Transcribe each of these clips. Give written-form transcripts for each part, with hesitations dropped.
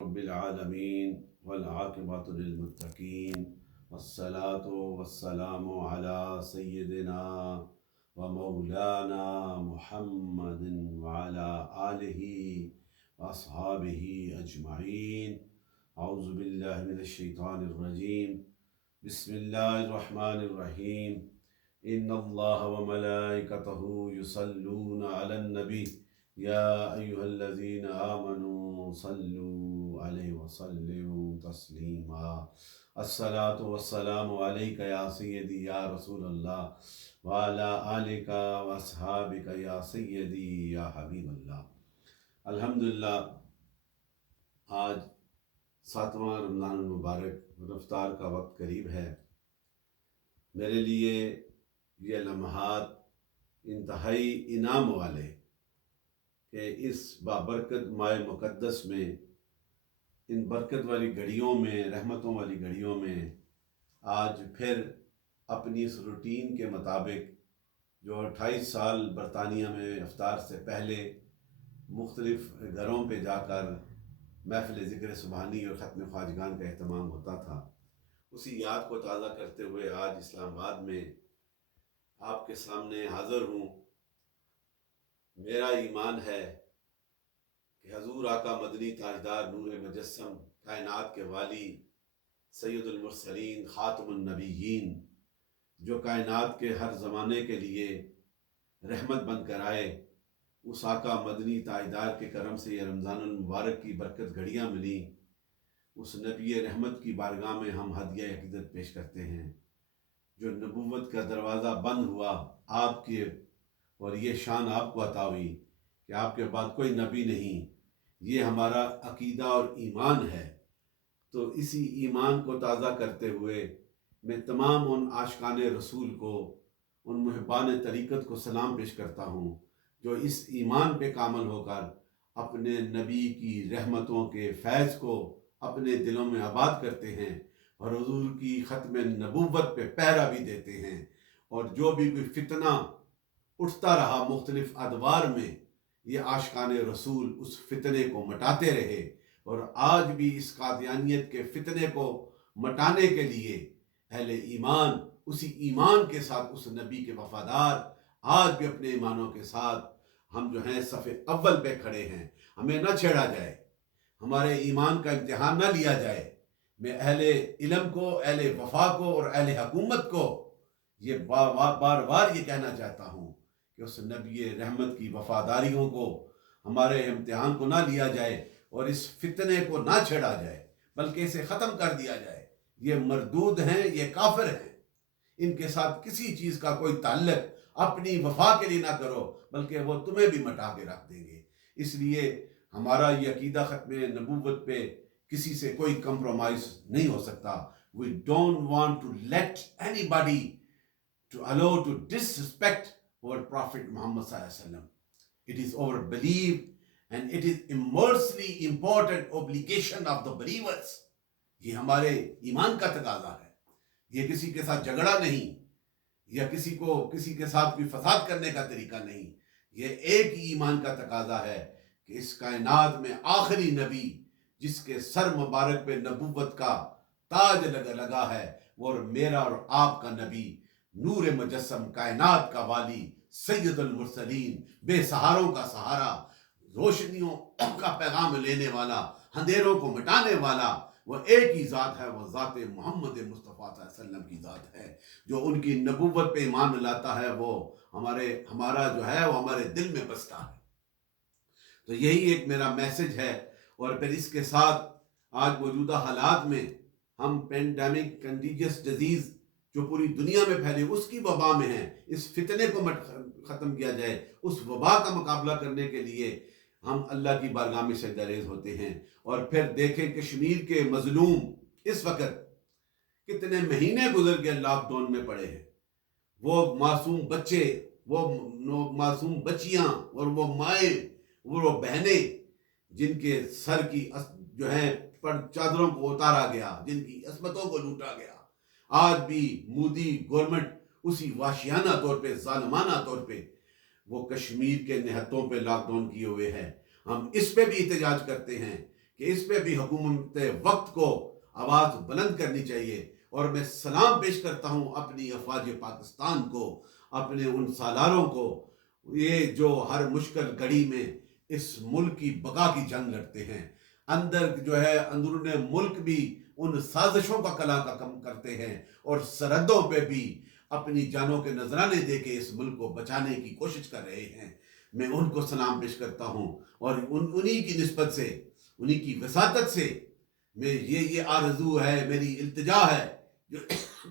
رب العالمین والعاقبۃ للمتقین والصلاة والسلام علی سیدنا و مولانا محمد وعلی آلہ واصحابہ اجمعین۔ اعوذ باللہ من الشیطان الرجیم، بسم اللہ الرحمن الرحیم۔ ان اللہ وملائکتہ یصلون علی النبی یا ایہا الذین آمنوا صلوا علیہ وسلموا تسلیما۔ الصلاۃ والسلام علیک یا سیدی یا رسول اللہ وعلی آلک واصحابک یا سیدی یا حبیب اللہ۔ الحمدللہ، آج 7واں رمضان المبارک رفتار کا وقت قریب ہے۔ میرے لیے یہ لمحات انتہائی انعام والے کہ اس بابرکت ماہ مقدس میں، ان برکت والی گھڑیوں میں، رحمتوں والی گھڑیوں میں آج پھر اپنی اس روٹین کے مطابق جو 28 سال برطانیہ میں افطار سے پہلے مختلف گھروں پہ جا کر محفل ذکر سبحانی اور ختم خواجگان کا اہتمام ہوتا تھا، اسی یاد کو تازہ کرتے ہوئے آج اسلام آباد میں آپ کے سامنے حاضر ہوں۔ میرا ایمان ہے کہ حضور آقا مدنی تاجدار نور مجسم، کائنات کے والی، سید المرسلین، خاتم النبیین، جو کائنات کے ہر زمانے کے لیے رحمت بن کر آئے، اس آقا مدنی تاجدار کے کرم سے یہ رمضان المبارک کی برکت گھڑیاں ملی۔ اس نبی رحمت کی بارگاہ میں ہم ہدیہ عقیدت پیش کرتے ہیں۔ جو نبوت کا دروازہ بند ہوا آپ کے، اور یہ شان آپ کو عطا ہوئی کہ آپ کے بعد کوئی نبی نہیں، یہ ہمارا عقیدہ اور ایمان ہے۔ تو اسی ایمان کو تازہ کرتے ہوئے میں تمام ان عاشقان رسول کو، ان محبان طریقت کو سلام پیش کرتا ہوں جو اس ایمان پہ کامل ہو کر اپنے نبی کی رحمتوں کے فیض کو اپنے دلوں میں آباد کرتے ہیں اور حضور کی ختم نبوت پہ پہرا بھی دیتے ہیں۔ اور جو بھی کوئی فتنہ اٹھتا رہا مختلف ادوار میں، یہ عاشقان رسول اس فتنے کو مٹاتے رہے، اور آج بھی اس قادیانیت کے فتنے کو مٹانے کے لیے اہل ایمان اسی ایمان کے ساتھ، اس نبی کے وفادار، آج بھی اپنے ایمانوں کے ساتھ ہم جو ہیں صف اول پہ کھڑے ہیں۔ ہمیں نہ چھیڑا جائے، ہمارے ایمان کا امتحان نہ لیا جائے۔ میں اہل علم کو، اہل وفا کو اور اہل حکومت کو یہ بار بار یہ کہنا چاہتا ہوں کہ اس نبی رحمت کی وفاداریوں کو، ہمارے امتحان کو نہ لیا جائے اور اس فتنے کو نہ چھیڑا جائے، بلکہ اسے ختم کر دیا جائے۔ یہ مردود ہیں، یہ کافر ہیں، ان کے ساتھ کسی چیز کا کوئی تعلق اپنی وفا کے لیے نہ کرو، بلکہ وہ تمہیں بھی مٹا کے رکھ دیں گے۔ اس لیے ہمارا یہ عقیدہ ختم نبوت پہ کسی سے کوئی کمپرومائز نہیں ہو سکتا۔ We don't want to let anybody to allow to disrespect our Prophet Muhammad sallallahu alaihi wasallam. It is our belief and it is immensely important obligation of the believers. یہ ہمارے ایمان کا تقاضا ہے، یہ کسی کے ساتھ جھگڑا نہیں، یا کسی کے ساتھ کوئی فساد کرنے کا طریقہ نہیں۔ یہ ایک ہی ایمان کا تقاضا ہے کہ اس کائنات میں آخری نبی جس کے سر مبارک پہ نبوت کا تاج لگا ہے، وہ میرا اور آپ کا نبی، نور مجسم، کائنات کا والی، سید المرسلین، بے سہاروں کا سہارا، روشنیوں کا پیغام لینے والا، اندھیروں کو مٹانے والا، وہ ایک ہی ذات ہے، وہ ذات محمد مصطفیٰ صلی اللہ علیہ وسلم کی ذات ہے۔ جو ان کی نبوت پہ ایمان لاتا ہے وہ ہمارا جو ہے وہ ہمارے دل میں بستا ہے۔ تو یہی ایک میرا میسج ہے۔ اور پھر اس کے ساتھ آج موجودہ حالات میں ہم پینڈیمک کنٹیجس ڈیزیز جو پوری دنیا میں پھیلے، اس کی وبا میں ہیں، اس فتنے کو ختم کیا جائے، اس وبا کا مقابلہ کرنے کے لیے ہم اللہ کی بارگاہ میں سجدہ ریز ہوتے ہیں۔ اور پھر دیکھیں کشمیر کے مظلوم اس وقت کتنے مہینے گزر کے لاک ڈاؤن میں پڑے ہیں، وہ معصوم بچے، وہ معصوم بچیاں، اور وہ مائیں، وہ بہنیں جن کے سر کی جو ہے پر چادروں کو اتارا گیا، جن کی عصمتوں کو لوٹا گیا۔ آج بھی مودی گورنمنٹ اسی وحشیانہ طور پہ، ظالمانہ طور پہ وہ کشمیر کے نہتوں پہ لاک ڈاؤن کیے ہوئے ہے۔ ہم اس پہ بھی احتجاج کرتے ہیں کہ اس پہ بھی حکومت وقت کو آواز بلند کرنی چاہیے. اور میں سلام پیش کرتا ہوں اپنی افواج پاکستان کو، اپنے ان سالاروں کو، یہ جو ہر مشکل گھڑی میں اس ملک کی بقا کی جنگ لڑتے ہیں. اندر جو ہے اندرون ملک بھی ان سازشوں کا کلا کا کم کرتے ہیں، اور سرحدوں پہ بھی اپنی جانوں کے نذرانے دے کے اس ملک کو بچانے کی کوشش کر رہے ہیں. میں ان کو سلام پیش کرتا ہوں، اور انہی کی نسبت سے، انہی کی وساطت سے میں یہ آرزو ہے، میری التجا ہے، جو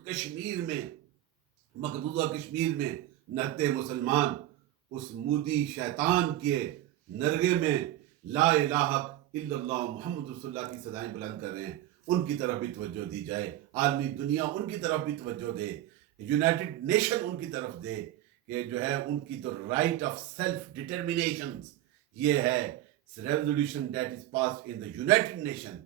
کشمیر میں، مقبوضہ کشمیر میں نہتے مسلمان اس مودی شیطان کے نرغے میں لا الہ الا اللہ محمد رسول اللہ کی صدائیں بلند کر رہے ہیں، ان کی طرف بھی توجہ دی جائے. عالمی دنیا ان کی طرف بھی توجہ دے، یونائٹڈ نیشن ان کی طرف دے، کہ جو ہے ان کی تو رائٹ آف سیلف ڈٹرمنیشن یہ ہے، resolution that is passed in the United nation,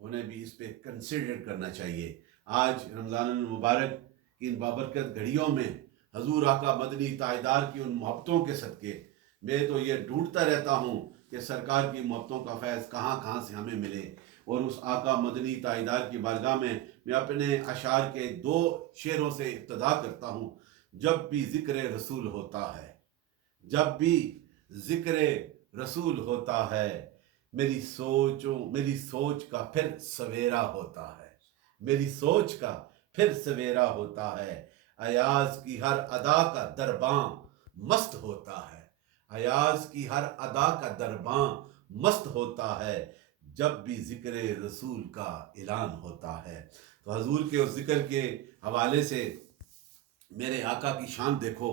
انہیں بھی اس پہ کنسیڈر کرنا چاہیے. آج رمضان المبارک کی ان بابرکت گھڑیوں میں حضور آقا مدنی تاجدار کی ان محبتوں کے صدقے میں تو یہ ڈھونڈتا رہتا ہوں کہ سرکار کی محبتوں کا فیض کہاں کہاں سے ہمیں ملے. اور اس آقا مدنی تاجدار کی بارگاہ میں اپنے اشعار کے 2 شعروں سے ابتدا کرتا ہوں. جب بھی ذکر رسول ہوتا ہے، جب بھی ذکر رسول ہوتا ہے، میری سوچ کا پھر سویرا ہوتا ہے، میری سوچ کا پھر سویرا ہوتا ہے. ایاز کی ہر ادا کا درباں مست ہوتا ہے، ایاز کی ہر ادا کا درباں مست ہوتا ہے، جب بھی ذکر رسول کا اعلان ہوتا ہے. تو حضور کے اس ذکر کے حوالے سے میرے آقا کی شان دیکھو،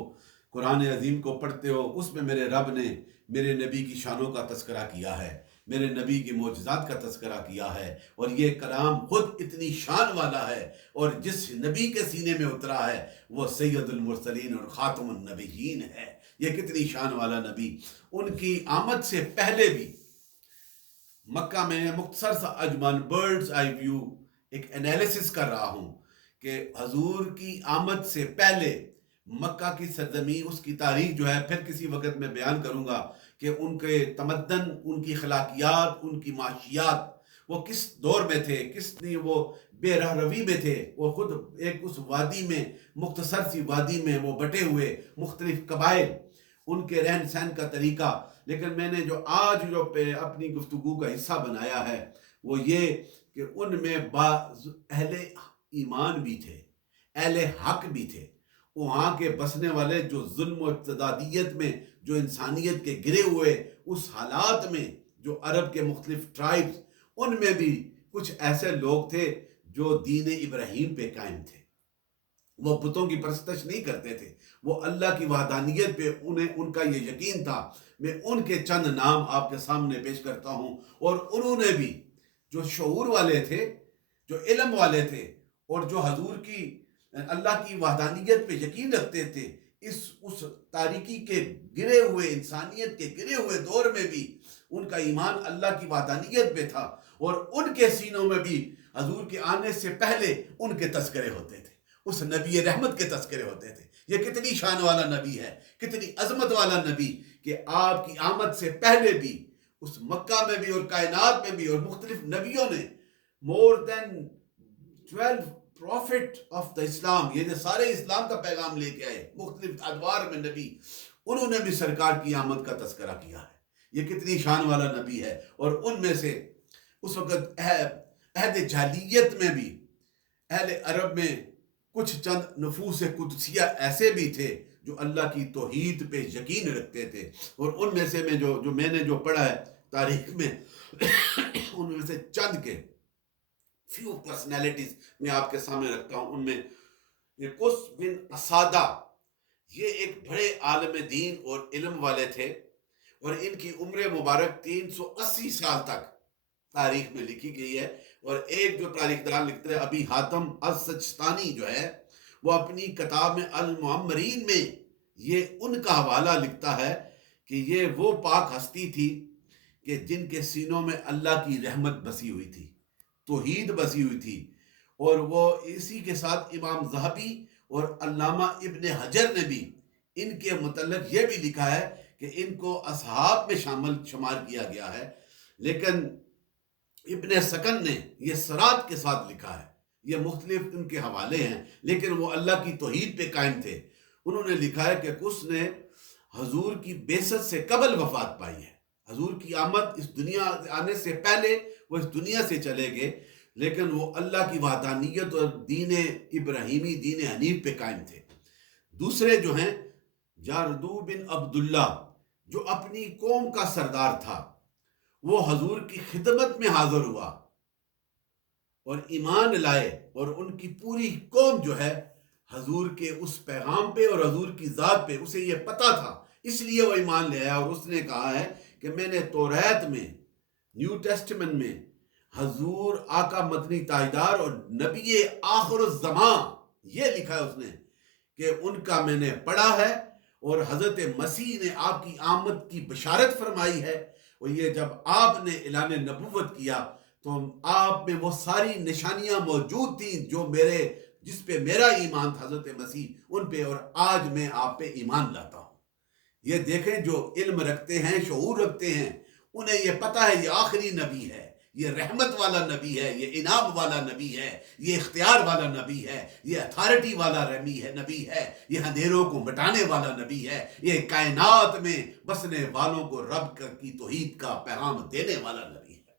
قرآن عظیم کو پڑھتے ہو، اس میں میرے رب نے میرے نبی کی شانوں کا تذکرہ کیا ہے، میرے نبی کی معجزات کا تذکرہ کیا ہے. اور یہ کلام خود اتنی شان والا ہے، اور جس نبی کے سینے میں اترا ہے وہ سید المرسلین اور خاتم النبیین ہے. یہ کتنی شان والا نبی. ان کی آمد سے پہلے بھی مکہ میں مختصر سا اجمل برڈز آئی ویو ایک انالیسس کر رہا ہوں کہ حضور کی آمد سے پہلے مکہ کی سرزمین، اس کی تاریخ جو ہے پھر کسی وقت میں بیان کروں گا کہ ان کے تمدن، ان کی اخلاقیات، ان کی معاشیات، وہ کس دور میں تھے، کس نے وہ بے راہ روی میں تھے. وہ خود ایک اس وادی میں، مختصر سی وادی میں وہ بٹے ہوئے مختلف قبائل، ان کے رہن سہن کا طریقہ. لیکن میں نے جو آج جو اپنی گفتگو کا حصہ بنایا ہے وہ یہ کہ ان میں بعض اہل ایمان بھی تھے، اہل حق بھی تھے، وہاں کے بسنے والے جو ظلم و اقتدادیت میں، جو انسانیت کے گرے ہوئے اس حالات میں، جو عرب کے مختلف ٹرائبز، ان میں بھی کچھ ایسے لوگ تھے جو دین ابراہیم پہ قائم تھے. وہ بتوں کی پرستش نہیں کرتے تھے، وہ اللہ کی وحدانیت پہ ان کا یہ یقین تھا. میں ان کے چند نام آپ کے سامنے پیش کرتا ہوں. اور انہوں نے بھی جو شعور والے تھے، جو علم والے تھے، اور جو حضور کی، اللہ کی وحدانیت پہ یقین رکھتے تھے، اس تاریکی کے گرے ہوئے، انسانیت کے گرے ہوئے دور میں بھی ان کا ایمان اللہ کی وحدانیت پہ تھا. اور ان کے سینوں میں بھی حضور کے آنے سے پہلے ان کے تذکرے ہوتے تھے، اس نبی رحمت کے تذکرے ہوتے تھے. یہ کتنی شان والا نبی ہے، کتنی عظمت والا نبی کہ آپ کی آمد سے پہلے بھی اس مکہ میں بھی اور کائنات میں بھی اور مختلف نبیوں نے more than 12 prophet of the اسلام، یہ جو سارے اسلام کا پیغام لے کے آئے مختلف ادوار میں نبی، انہوں نے بھی سرکار کی آمد کا تذکرہ کیا ہے. یہ کتنی شان والا نبی ہے. اور ان میں سے اس وقت عہد جاہلیت میں بھی اہل عرب میں کچھ چند نفوس قدسیہ ایسے بھی تھے جو اللہ کی توحید پہ یقین رکھتے تھے. اور ان میں سے میں نے جو پڑھا ہے تاریخ میں ان میں سے چند کے فیو پرسنالٹیز میں آپ کے سامنے رکھتا ہوں. ان میں قس بن اسادہ، یہ ایک بڑے عالم دین اور علم والے تھے، اور ان کی عمر مبارک 380 سال تک تاریخ میں لکھی گئی ہے. اور ایک جو تاریخ دان لکھتے ہیں ابی حاتم السجستانی جو ہے، وہ اپنی کتاب میں المعمرین میں یہ ان کا حوالہ لکھتا ہے کہ یہ وہ پاک ہستی تھی کہ جن کے سینوں میں اللہ کی رحمت بسی ہوئی تھی، توحید بسی ہوئی تھی. اور وہ اسی کے ساتھ امام ذہبی اور علامہ ابن حجر نے بھی ان کے متعلق یہ بھی لکھا ہے کہ ان کو اصحاب میں شمار کیا گیا ہے. لیکن ابن سکن نے یہ سرات کے ساتھ لکھا ہے، یہ مختلف ان کے حوالے ہیں لیکن وہ اللہ کی توحید پہ قائم تھے۔ انہوں نے لکھا ہے کہ اس نے حضور کی بعثت سے قبل وفات پائی ہے، حضور کی آمد اس دنیا آنے سے پہلے وہ اس دنیا سے چلے گئے، لیکن وہ اللہ کی وحدانیت اور دین ابراہیمی دین حنیف پہ قائم تھے۔ دوسرے جو ہیں جاردو بن عبداللہ، جو اپنی قوم کا سردار تھا، وہ حضور کی خدمت میں حاضر ہوا اور ایمان لائے، اور ان کی پوری قوم جو ہے حضور کے اس پیغام پہ اور حضور کی ذات پہ اسے یہ پتہ تھا، اس لیے وہ ایمان لے آیا۔ اور اس نے کہا ہے کہ میں نے توریت میں، نیو ٹیسٹمنٹ میں حضور آقا مدنی تاجدار اور نبی آخر الزمان یہ لکھا ہے اس نے کہ ان کا میں نے پڑھا ہے، اور حضرت مسیح نے آپ کی آمد کی بشارت فرمائی ہے، اور یہ جب آپ نے اعلان نبوت کیا تو آپ میں وہ ساری نشانیاں موجود تھیں جو جس پہ میرا ایمان تھا حضرت مسیح ان پہ، اور آج میں آپ پہ ایمان لاتا ہوں۔ یہ دیکھیں جو علم رکھتے ہیں، شعور رکھتے ہیں، انہیں یہ پتہ ہے یہ آخری نبی ہے، یہ رحمت والا نبی ہے، یہ انعام والا نبی ہے، یہ اختیار والا نبی ہے، یہ اتھارٹی والا نبی ہے، یہ اندھیروں کو مٹانے والا نبی ہے، یہ کائنات میں بسنے والوں کو رب کی توحید کا پیغام دینے والا نبی ہے۔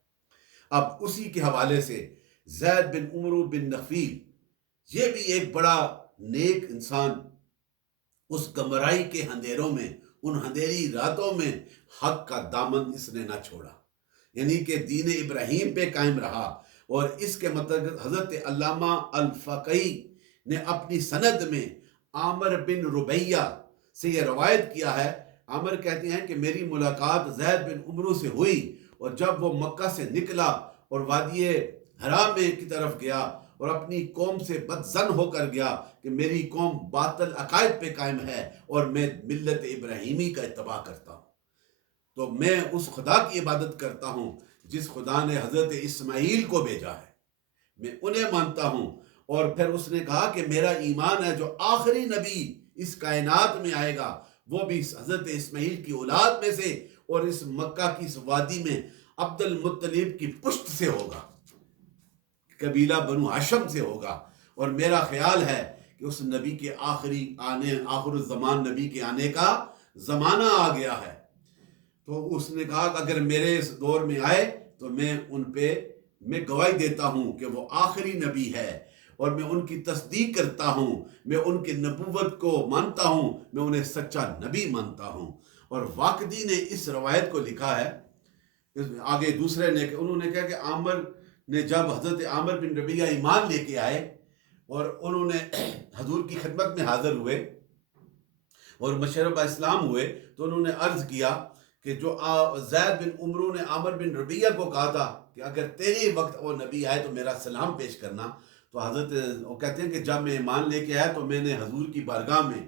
اب اسی کے حوالے سے زید بن عمرو بن نفیل، یہ بھی ایک بڑا نیک انسان، اس گمرائی کے اندھیروں میں، ان اندھیری راتوں میں حق کا دامن اس نے نہ چھوڑا، یعنی کہ دین ابراہیم پہ قائم رہا۔ اور اس کے مطابق حضرت علامہ الفقی نے اپنی سند میں عامر بن ربیہ سے یہ روایت کیا ہے، عامر کہتے ہیں کہ میری ملاقات زید بن عمرو سے ہوئی، اور جب وہ مکہ سے نکلا اور وادی حرام کی طرف گیا اور اپنی قوم سے بدظن ہو کر گیا کہ میری قوم باطل عقائد پہ قائم ہے اور میں ملت ابراہیمی کا اتباع کرتا ہوں، تو میں اس خدا کی عبادت کرتا ہوں جس خدا نے حضرت اسماعیل کو بھیجا ہے، میں انہیں مانتا ہوں۔ اور پھر اس نے کہا کہ میرا ایمان ہے جو آخری نبی اس کائنات میں آئے گا وہ بھی حضرت اسماعیل کی اولاد میں سے، اور اس مکہ کی اس وادی میں عبد المطلب کی پشت سے ہوگا، قبیلہ بنو ہاشم سے ہوگا، اور میرا خیال ہے کہ اس نبی کے آخر الزمان نبی کے آنے کا زمانہ آ گیا ہے۔ تو اس نے کہا کہ اگر میرے اس دور میں آئے تو میں ان پہ گواہی دیتا ہوں کہ وہ آخری نبی ہے، اور میں ان کی تصدیق کرتا ہوں، میں ان کی نبوت کو مانتا ہوں، میں انہیں سچا نبی مانتا ہوں۔ اور واقدی نے اس روایت کو لکھا ہے، آگے دوسرے نے انہوں نے کہا کہ عامر نے جب حضرت عامر بن ربیہ ایمان لے کے آئے اور انہوں نے حضور کی خدمت میں حاضر ہوئے اور مشرب اسلام ہوئے، تو انہوں نے عرض کیا کہ جو زید بن عمرو نے عامر بن ربیہ کو کہا تھا کہ اگر تیرے وقت وہ نبی آئے تو میرا سلام پیش کرنا، تو حضرت وہ کہتے ہیں کہ جب میں ایمان لے کے آیا تو میں نے حضور کی بارگاہ میں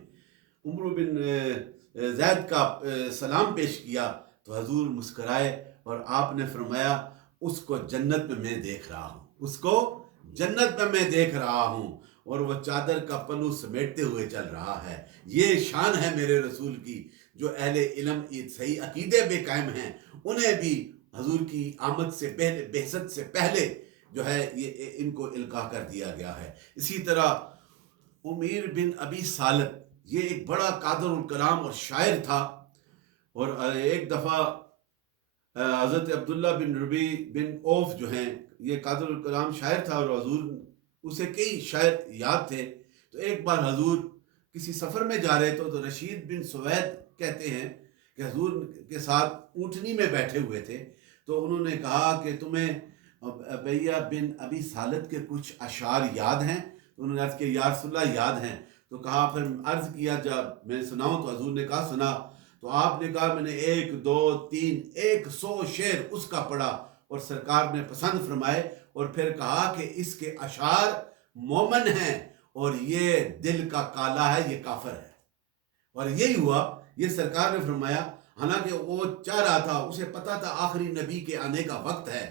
عمرو بن زید کا سلام پیش کیا، تو حضور مسکرائے اور آپ نے فرمایا اس کو جنت میں میں دیکھ رہا ہوں، اس کو جنت میں دیکھ رہا ہوں، اور وہ چادر کا پلو سمیٹتے ہوئے چل رہا ہے۔ یہ شان ہے میرے رسول کی، جو اہل علم صحیح عقیدے پہ قائم ہیں انہیں بھی حضور کی آمد سے پہلے، بعثت سے پہلے جو ہے یہ ان کو القاء کر دیا گیا ہے۔ اسی طرح امیر بن ابی سالت، یہ ایک بڑا قادر الکلام اور شاعر تھا، اور ایک دفعہ حضرت عبداللہ بن ربی بن اوف جو ہیں، یہ قادر الکلام شاعر تھا اور حضور اسے کئی شاعر یاد تھے، تو ایک بار حضور کسی سفر میں جا رہے تو رشید بن سوید کہتے ہیں کہ حضور کے ساتھ اونٹنی میں بیٹھے ہوئے تھے، تو انہوں نے کہا کہ تمہیں ابیہ بن ابی سالت کے کچھ اشعار یاد ہیں؟ تو انہوں نے عرض کیا یا رسول اللہ یاد ہیں، تو کہا، پھر عرض کیا جب میں سناؤں، تو حضور نے کہا سنا، تو آپ نے کہا میں نے 1 2 3 100 شعر اس کا پڑھا، اور سرکار نے پسند فرمائے، اور پھر کہا کہ اس کے اشعار مومن ہیں اور یہ دل کا کالا ہے، یہ کافر ہے۔ اور یہی ہوا، یہ سرکار نے فرمایا، حالانکہ وہ چاہ رہا تھا، اسے پتا تھا آخری نبی کے آنے کا وقت ہے،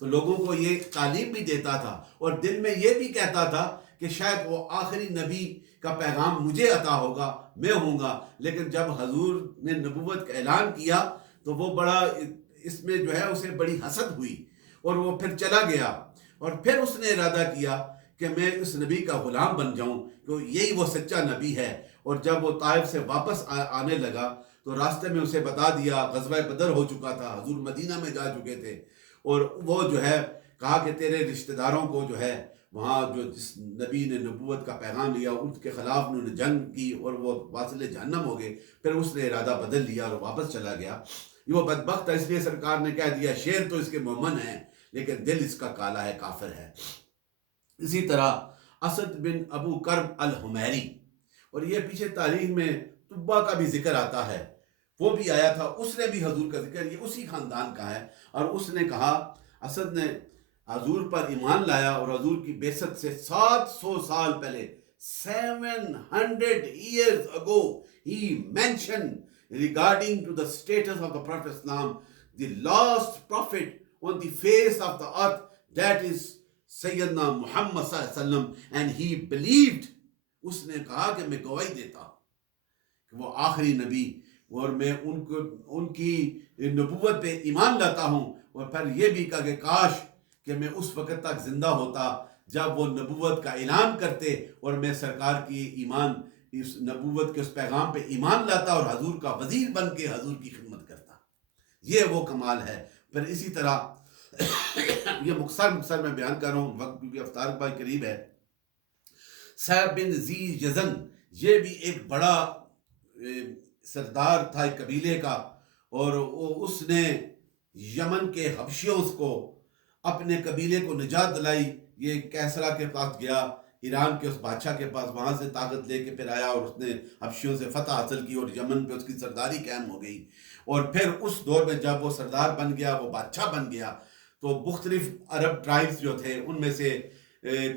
تو لوگوں کو یہ تعلیم بھی دیتا تھا اور دل میں یہ بھی کہتا تھا کہ شاید وہ آخری نبی کا پیغام مجھے عطا ہوگا، میں ہوں گا۔ لیکن جب حضور نے نبوت کا اعلان کیا تو وہ بڑا اس میں جو ہے اسے بڑی حسد ہوئی، اور وہ پھر چلا گیا، اور پھر اس نے ارادہ کیا کہ میں اس نبی کا غلام بن جاؤں، کہ یہی وہ سچا نبی ہے۔ اور جب وہ طائف سے واپس آنے لگا تو راستے میں اسے بتا دیا، غزوہ بدر ہو چکا تھا، حضور مدینہ میں جا چکے تھے، اور وہ جو ہے کہا کہ تیرے رشتہ داروں کو جو ہے وہاں جو جس نبی نے نبوت کا پیغام لیا ان کے خلاف انہوں نے جنگ کی اور وہ واصل جہنم ہو گئے۔ پھر اس نے ارادہ بدل لیا اور واپس چلا گیا۔ یہ وہ بدبخت ہے، اس لیے سرکار نے کہہ دیا شیر تو اس کے مومن ہیں لیکن دل اس کا کالا ہے، کافر ہے۔ اسی طرح اسد بن ابو کرب الحمیری، اور یہ پیچھے تاریخ میں تبا کا بھی ذکر آتا ہے، وہ بھی آیا تھا، اس نے بھی حضور کا ذکر، یہ اسی خاندان کا ہے، اور اس نے کہا، اسد نے حضور پر ایمان لایا اور حضور کی بعثت سے 700 سال پہلے 700 years ago he mentioned regarding to the status of the Prophet Islam, the last prophet on the face of the earth, that is Sayyidina Muhammad صلی اللہ علیہ وسلم, and he believed، اس نے کہا کہ میں گواہی دیتا کہ وہ آخری نبی، اور میں ان کی نبوت پہ ایمان لاتا ہوں، اور پھر یہ بھی کہا کہ کاش کہ میں اس وقت تک زندہ ہوتا جب وہ نبوت کا اعلان کرتے اور میں سرکار کی ایمان، اس نبوت کے اس پیغام پہ ایمان لاتا اور حضور کا وزیر بن کے حضور کی خدمت کرتا۔ یہ وہ کمال ہے۔ پھر اسی طرح یہ مختصر میں بیان کر رہا ہوں وقت کیونکہ افطار بھائی قریب ہے۔ صاحب بن ذی یزن، یہ بھی ایک بڑا سردار تھا ایک قبیلے کا، اور اس نے یمن کے حبشیوں کو اپنے قبیلے کو نجات دلائی۔ یہ کیسرا کے پاس گیا، ایران کے اس بادشاہ کے پاس، وہاں سے طاقت لے کے پھر آیا اور اس نے حبشیوں سے فتح حاصل کی اور یمن پہ اس کی سرداری قائم ہو گئی۔ اور پھر اس دور میں جب وہ سردار بن گیا، وہ بادشاہ بن گیا، تو مختلف عرب ٹرائبز جو تھے ان میں سے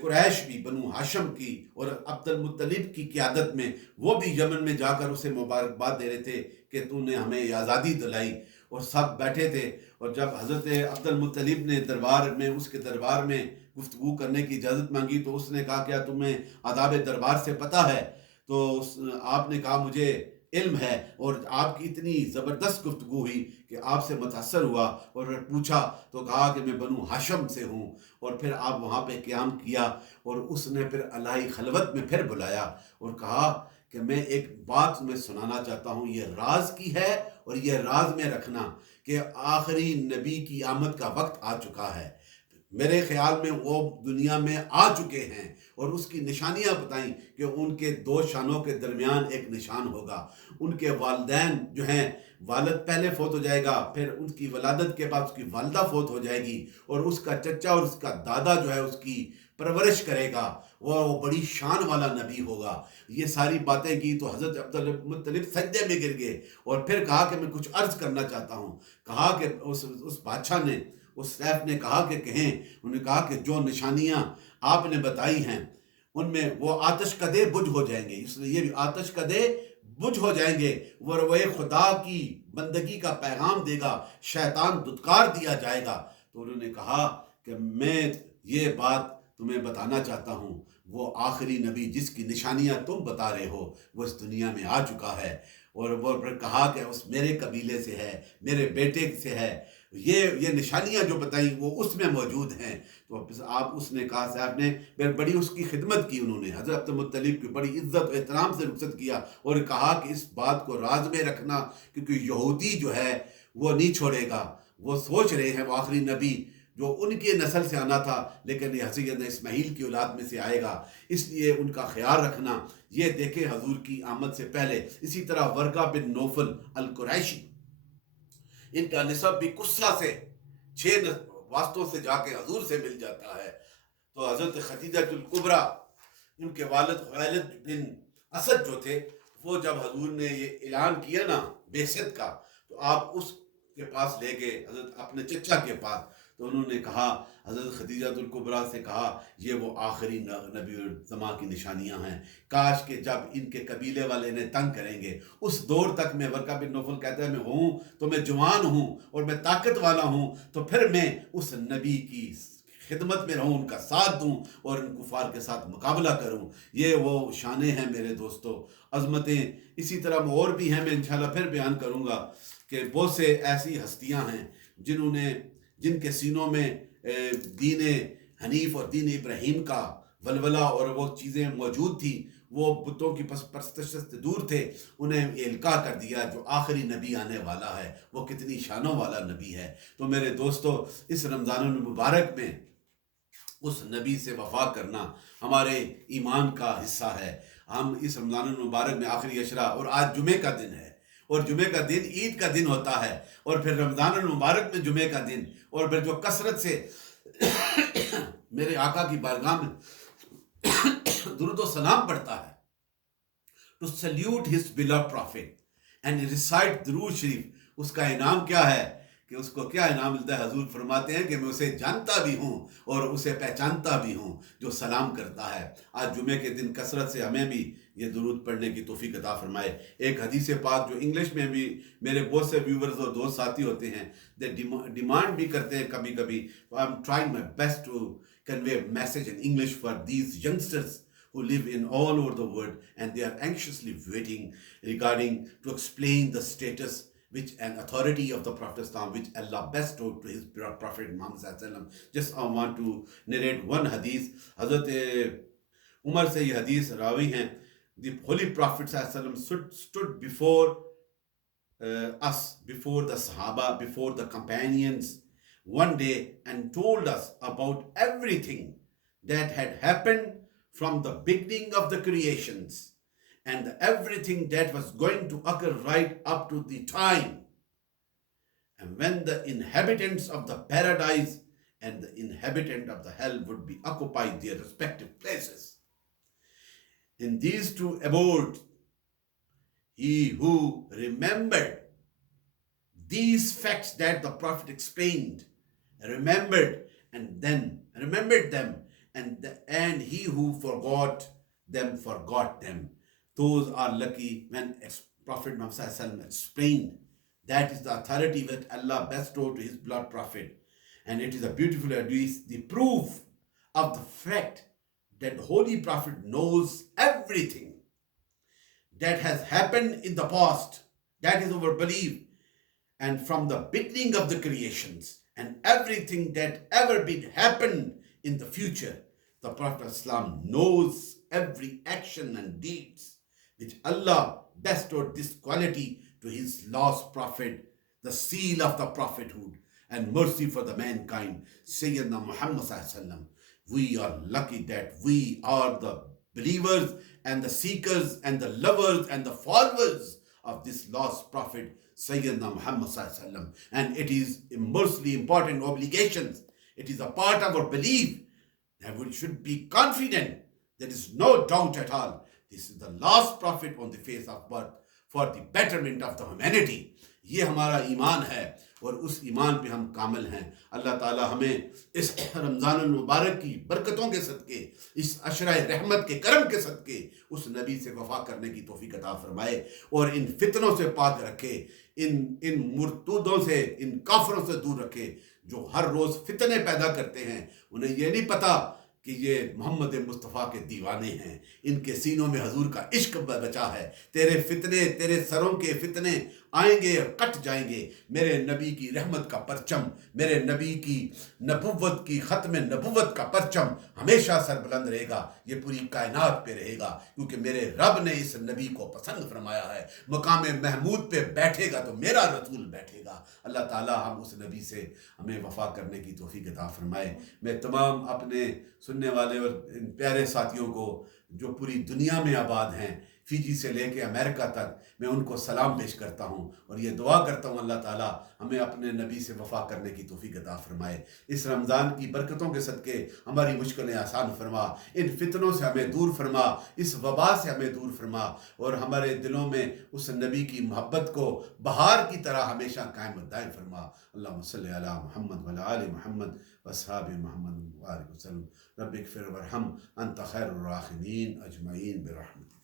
قریش بھی، بنو ہاشم کی اور عبد المطلب کی قیادت میں، وہ بھی یمن میں جا کر اسے مبارکباد دے رہے تھے کہ تو نے ہمیں آزادی دلائی، اور سب بیٹھے تھے۔ اور جب حضرت عبد المطلب نے دربار میں، اس کے دربار میں گفتگو کرنے کی اجازت مانگی تو اس نے کہا کیا تمہیں آداب دربار سے پتہ ہے؟ تو آپ نے کہا مجھے علم ہے، اور آپ کی اتنی زبردست گفتگو ہوئی کہ آپ سے متاثر ہوا، اور پوچھا تو کہا کہ میں بنو ہاشم سے ہوں، اور پھر آپ وہاں پہ قیام کیا، اور اس نے پھر الہی خلوت میں پھر بلایا اور کہا کہ میں ایک بات تمہیں سنانا چاہتا ہوں، یہ راز کی ہے اور یہ راز میں رکھنا کہ آخری نبی کی آمد کا وقت آ چکا ہے، میرے خیال میں وہ دنیا میں آ چکے ہیں، اور اس کی نشانیاں بتائیں کہ ان کے دو شانوں کے درمیان ایک نشان ہوگا، ان کے والدین جو ہیں، والد پہلے فوت ہو جائے گا، پھر ان کی ولادت کے بعد اس کی والدہ فوت ہو جائے گی، اور اس کا چچا اور اس کا دادا جو ہے اس کی پرورش کرے گا، وہ بڑی شان والا نبی ہوگا۔ یہ ساری باتیں کی تو حضرت عبد المطلب سجدے میں گر گئے، اور پھر کہا کہ میں کچھ عرض کرنا چاہتا ہوں۔ کہا کہ اس بادشاہ نے، اس سیف نے کہا کہ کہیں، انہوں نے کہا کہ جو نشانیاں آپ نے بتائی ہیں ان میں وہ آتش کدے بجھ ہو جائیں گے، اس لیے یہ بھی آتش کدے بجھ ہو جائیں گے، وہ خدا کی بندگی کا پیغام دے گا، شیطان دھتکار دیا جائے گا۔ تو انہوں نے کہا کہ میں یہ بات تمہیں بتانا چاہتا ہوں، وہ آخری نبی جس کی نشانیاں تم بتا رہے ہو وہ اس دنیا میں آ چکا ہے، اور وہ پھر کہا کہ اس میرے قبیلے سے ہے، میرے بیٹے سے ہے، یہ نشانیاں جو بتائیں وہ اس میں موجود ہیں۔ تو آپ، اس نے کہا، صاحب نے بڑی اس کی خدمت کی، انہوں نے حضرت عبد المطلب کی بڑی عزت و احترام سے رخصت کیا، اور کہا کہ اس بات کو راز میں رکھنا، کیونکہ یہودی جو ہے وہ نہیں چھوڑے گا، وہ سوچ رہے ہیں وہ آخری نبی جو ان کے نسل سے آنا تھا لیکن یہ حضرت اسماعیل کی اولاد میں سے آئے گا، اس لیے ان کا خیال رکھنا۔ یہ دیکھیں حضور کی آمد سے پہلے۔ اسی طرح ورقہ بن نوفل القریشی، ان کا نسب بھی قصہ سے 6 واسطوں سے جا کے حضور سے مل جاتا ہے۔ تو حضرت خدیجہ الکبریٰ، ان کے والد خالد بن اسد جو تھے، وہ جب حضور نے یہ اعلان کیا نا بعثت کا، تو آپ اس کے پاس لے گئے، حضرت اپنے چچا کے پاس، تو انہوں نے کہا، حضرت خدیجہ الکبریٰ سے کہا یہ وہ آخری نبی الزما کی نشانیاں ہیں، کاش کہ جب ان کے قبیلے والے انہیں تنگ کریں گے اس دور تک میں، ورقہ بن نوفل کہتا ہے، میں ہوں تو میں جوان ہوں اور میں طاقت والا ہوں، تو پھر میں اس نبی کی خدمت میں رہوں، ان کا ساتھ دوں اور ان کفار کے ساتھ مقابلہ کروں۔ یہ وہ شانیں ہیں میرے دوستو، عظمتیں۔ اسی طرح اور بھی ہیں، میں انشاءاللہ پھر بیان کروں گا کہ بہت سے ایسی ہستیاں ہیں جن کے سینوں میں دین حنیف اور دین ابراہیم کا ولولہ اور وہ چیزیں موجود تھیں، وہ بتوں کی پرستش سے دور تھے، انہیں القاء کر دیا جو آخری نبی آنے والا ہے، وہ کتنی شانوں والا نبی ہے۔ تو میرے دوستو، اس رمضان المبارک میں اس نبی سے وفا کرنا ہمارے ایمان کا حصہ ہے۔ ہم اس رمضان المبارک میں آخری عشرہ، اور آج جمعے کا دن ہے، اور جمعے کا دن عید کا دن ہوتا ہے، اور پھر رمضان المبارک میں جمعے کا دن، اور پھر جو کثرت سے میرے آقا کی بارگاہ میں درود و سلام پڑھتا ہے، to salute his beloved prophet and recite درود شریف، اس کا انعام کیا ہے؟ کہ اس کو کیا انعام ملتا ہے؟ حضور فرماتے ہیں کہ میں اسے جانتا بھی ہوں اور اسے پہچانتا بھی ہوں جو سلام کرتا ہے۔ آج جمعے کے دن کثرت سے ہمیں بھی یہ درود پڑھنے کی توفیق عطا فرمائے۔ ایک حدیث پاک جو انگلش میں بھی میرے بہت سے ویورز اور دوست ساتھی ہوتے ہیں، ڈیمانڈ بھی کرتے ہیں کبھی کبھی، I'm trying my best to convey a message in English for these youngsters who live in all over the world, and they are anxiously waiting regarding to explain the status which an authority of the Prophet Islam, which Allah bestowed to his Prophet Muhammad Sallallahu Alaihi Wasallam. Just I want to narrate one hadith. Hazrat Umar سے یہ حدیث راوی ہیں، the Holy Prophet Sallallahu Alaihi Wasallam stood before us, before the Sahaba, before the companions one day and told us about everything that had happened from the beginning of the creations and everything that was going to occur right up to the time and when the inhabitants of the paradise and the inhabitant of the hell would be occupied their respective places. In these two abodes, he who remembered these facts that the Prophet explained, remembered them, and he who forgot them. Those are lucky. When Prophet Muhammad Sallallahu Alaihi Wasallam explained, that is the authority that Allah bestowed to his beloved Prophet. And it is a beautiful hadith, the proof of the fact that the Holy Prophet knows everything that has happened in the past. That is our belief. And from the beginning of the creations and everything that ever been happened in the future, the Prophet Islam knows every action and deeds which Allah bestowed this quality to his last prophet, the seal of the prophethood and mercy for the mankind, Sayyidina Muhammad Sallallahu Alaihi Wasallam. We are lucky that we are the believers and the seekers and the lovers and the followers of this last prophet, Sayyidina Muhammad Sallallahu Alaihi Wasallam. And it is immensely important obligations. It is a part of our belief that we should be confident. There is no doubt at all. This is the last prophet on the face of earth for the betterment of the humanity. یہ ہمارا ایمان ہے اور اس ایمان پہ ہم کامل ہیں۔ اللہ تعالی ہمیں اس رمضان المبارک کی برکتوں کے صدقے، اس عشرہ رحمت کے کرم کے صدقے اس نبی سے وفا کرنے کی توفیق عطا فرمائے اور ان فتنوں سے پاک رکھے، ان مرتدوں سے، ان کافروں سے دور رکھے جو ہر روز فتنے پیدا کرتے ہیں۔ انہیں یہ نہیں پتہ کہ یہ محمد مصطفیٰ کے دیوانے ہیں، ان کے سینوں میں حضور کا عشق بچا ہے۔ تیرے فتنے، تیرے سروں کے فتنے آئیں گے اور کٹ جائیں گے، میرے نبی کی رحمت کا پرچم، میرے نبی کی نبوت کی ختم نبوت کا پرچم ہمیشہ سربلند رہے گا، یہ پوری کائنات پہ رہے گا، کیونکہ میرے رب نے اس نبی کو پسند فرمایا ہے۔ مقام محمود پہ بیٹھے گا تو میرا رسول بیٹھے گا۔ اللہ تعالی ہم اس نبی سے ہمیں وفا کرنے کی توفیق عطا فرمائے۔ میں تمام اپنے سننے والے اور ان پیارے ساتھیوں کو جو پوری دنیا میں آباد ہیں، فیجی سے لے کے امریکہ تک، میں ان کو سلام پیش کرتا ہوں اور یہ دعا کرتا ہوں اللہ تعالیٰ ہمیں اپنے نبی سے وفا کرنے کی توفیق عطا فرمائے۔ اس رمضان کی برکتوں کے صدقے ہماری مشکلیں آسان فرما، ان فتنوں سے ہمیں دور فرما، اس وبا سے ہمیں دور فرما، اور ہمارے دلوں میں اس نبی کی محبت کو بہار کی طرح ہمیشہ قائم و دائم فرما۔ اللہم صلی علی محمد وعلی آل محمد واصحاب محمد وآلہ وسلم۔ رب اغفر وارحم انت خیر الراحمین اجمعین برحمتک۔